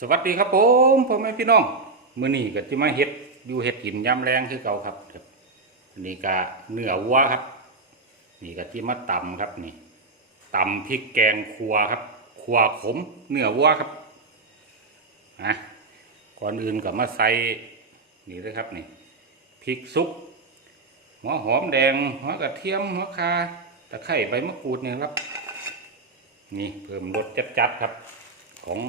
สวัสดีครับผมพ่อแม่พี่น้องมื้อนี้ก็จะมาเฮ็ดอยู่เฮ็ดกินยามแรงคือเก่าครับนนี้ก็เนื้อวัวครับ นี่ก็ที่มาตำครับนี่ตำพริกแกงครัวครับครัวขมเนื้อวัวครับนะก่อนอื่นก็มาใส่นี่เลยครับนี่พริกซุปหัวหอมแดงหัวกระเทียมหัวคาตะไคร้ใบมะกรูดเนี่ยครับ นี่เพิ่มรสจัดๆครับ ของ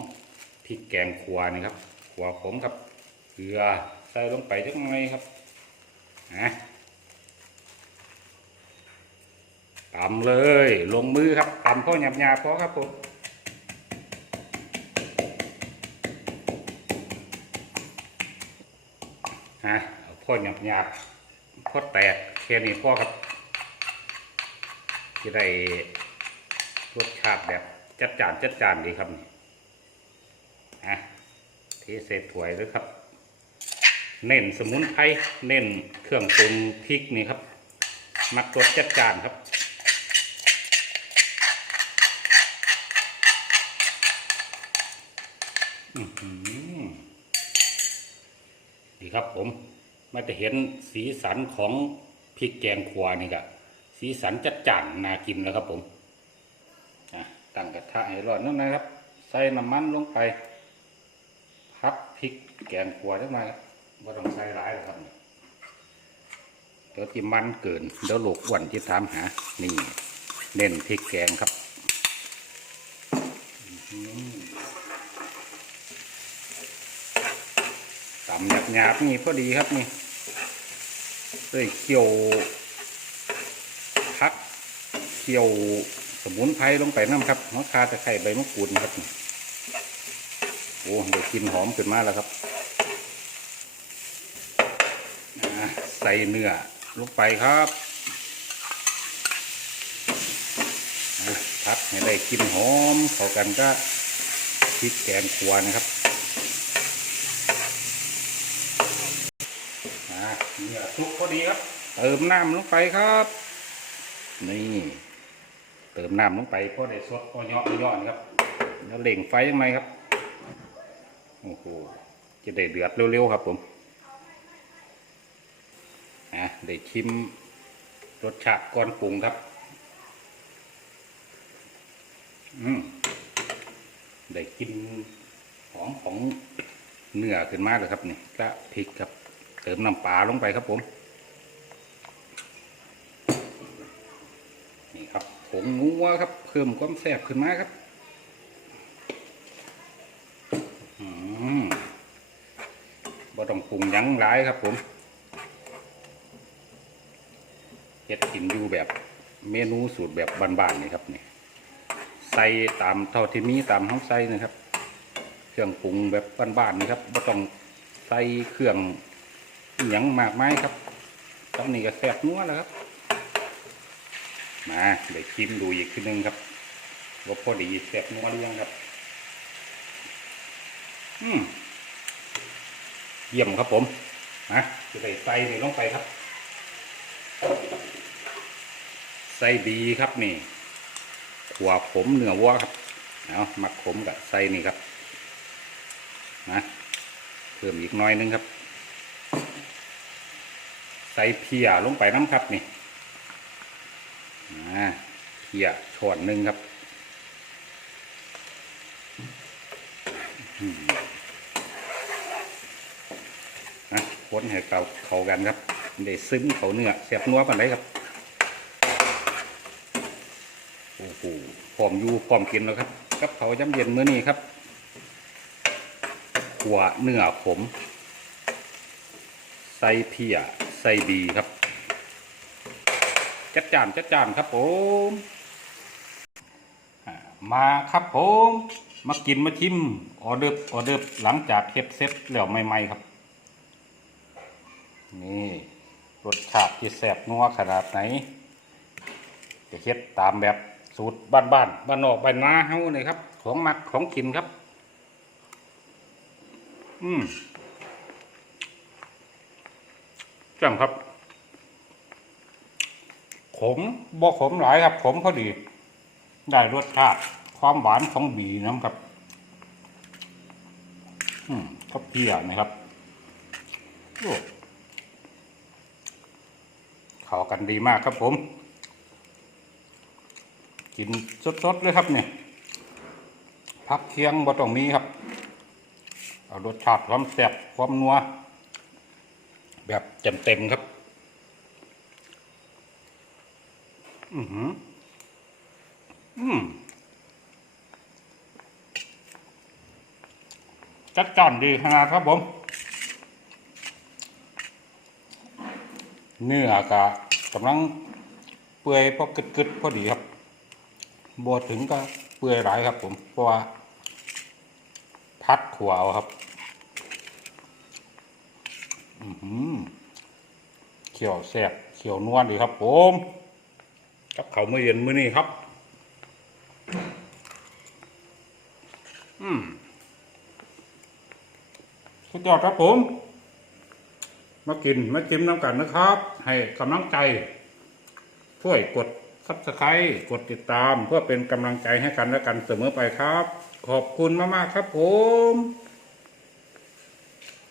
พริกแกงขัวนี่ครับขัวขมครับเกลือใส่ลงไปจักหน่อยครับนะตำเลยลงมือครับตำพ่อหยาบหยาพอครับผมฮะพ่อหยาบหยาพ่อแตกแค่นี้พ่อครับที่ได้รสชาติแบบจัดจานจัดจานดีครับนี่ อะเทเศษถ้วยเลยครับ เน้นสมุนไพรเน้นเครื่องปรุงพริกนี่ครับ มักรสจัดจานครับดีครับผมมาจะเห็นสีสันของพริกแกงขัวนี่ก็สีสันจัดจ้านน่ากินแล้วครับผมตั้งกระทะให้ร้อนนั่นนะครับ ใส่น้ำมันลงไป พริกแกงขัวได้ไหมว่ต้องใส่หลายหรอกครับเดี๋ยวที่มันเกินเดี๋ยวลูกอ้วนที่ถามหา นี่ เน้นพริกแกงครับอื้อหือตำหยาบนี่พอดีครับนี่เลยเกี่ยวพักเกี่ยวสมุนไพรลงไปน้ำครับหัวคาตะไคร้ใบมะกรูดครับนี่ อ้เดี๋ยวกลินหอมขึ้นมาแล้วครับใส่เนื้อลงไปครับพัดให้ได้กลินหอมเข้ากันก็พริกแกงขวนะครับเนื้อสุกพอดีครับ เติมน้ำลงไปครับ นี่เติมน้ำลงไปพอได้สดพอเยาะเยาะนะครับแล้วเล่งไฟยังไงครับ โอ้โหจะได้เดือดเร็วๆครับผมอะได้ชิมรสชาติก่อนปรุงครับ อืมได้กินหอมของเนื้อขึ้นมากเลยครับนี่ก็พริกครับ เติมน้ำปลาลงไปครับผม นี่ครับผงนัวครับ เพิ่มความแซ่บขึ้นมาครับ อืมบ่ ต้องปรุงยั้งหลายครับผมเฮ็ดกินอยู่แบบเมนูสูตรแบบบ้านๆนี่ครับนี่ใส่ตามเท่าที่มีตามเฮาใส่นะครับ เครื่องปรุงแบบบ้านๆนี่ครับบ่ต้องใส่เครื่องหยังมากไมายครับตอนนี้ก็แซ่บนัวแล้วครับ มาเดี๋ยวชิมดูอีกทีนึงครับว่าพอดีแซ่บนัวหรือยังครับ อืม เยี่ยมครับผมนะจะใส่ไส้นี่ลงไปครับไส้ดีครับนี่ขัวผมเนื้อวัวครับเอาหมักผมกับไส้นี่ครับนะเพิ่มอีกน้อยนึงครับ ใส่เพียลงไปน้ำครับนี่นะเพียช้อนหนึ่งครับ นะ คนให้เก่าเขากันครับได้ซึมเขาเนื้อเสียบนัวปันไดครับโอ้โหพร้อมอยู่พร้อมกินแล้วครับกับเขาย้ำเย็นมื้อนี้ครับขัวเนื้อขมใส่เพียใส่ดีครับ จัดจานจัดจานครับผมมาครับผม มากินมาชิมออเดิร์ออเดิร์หลังจากเฮ็ดเสร็จแล้วใหม่ ๆ ครับ นี่รสชาติที่แซ่บนัวขนาดไหนจะเฮ็ดตามแบบสูตรบ้านๆานบ้านนอกบ้านนาเฮาเลยครับ ของมักของกินครับ อืมจังครับ ขมบ่ขมหลายครับ ขมพอดี ได้รสชาติความหวานของบีน้ำครับ อืมข้าวเปียนะครับโอ้ เข้ากันดีมากครับผม กินสดๆเลยครับเนี่ยพักเคียงบ่ต้องมีครับ เอารสชาติความแซ่บความนัว แบบเต็มๆครับ อือหือ อืมจัดจ้านดีขนาดครับผม เนื้อกะกำลังเปื่อยพอกึดๆพอดีครับบดถึงก็เปื่อยหลายครับ ผมเพราะว่าพัดขวเอาครับอือหือเขียวแสบเขียวนวลดีครับ ผมกับเขาวมื่อเย็นมื้อนี้ครับ อืมสุดยอดครับผม มากินมาจิ้มน้ำกันนะครับ ให้กำลังใจ ช่วยกดซับสไครต์กดติดตาม เพื่อเป็นกำลังใจให้กันและกันเสมอไปครับ ขอบคุณมากๆครับผม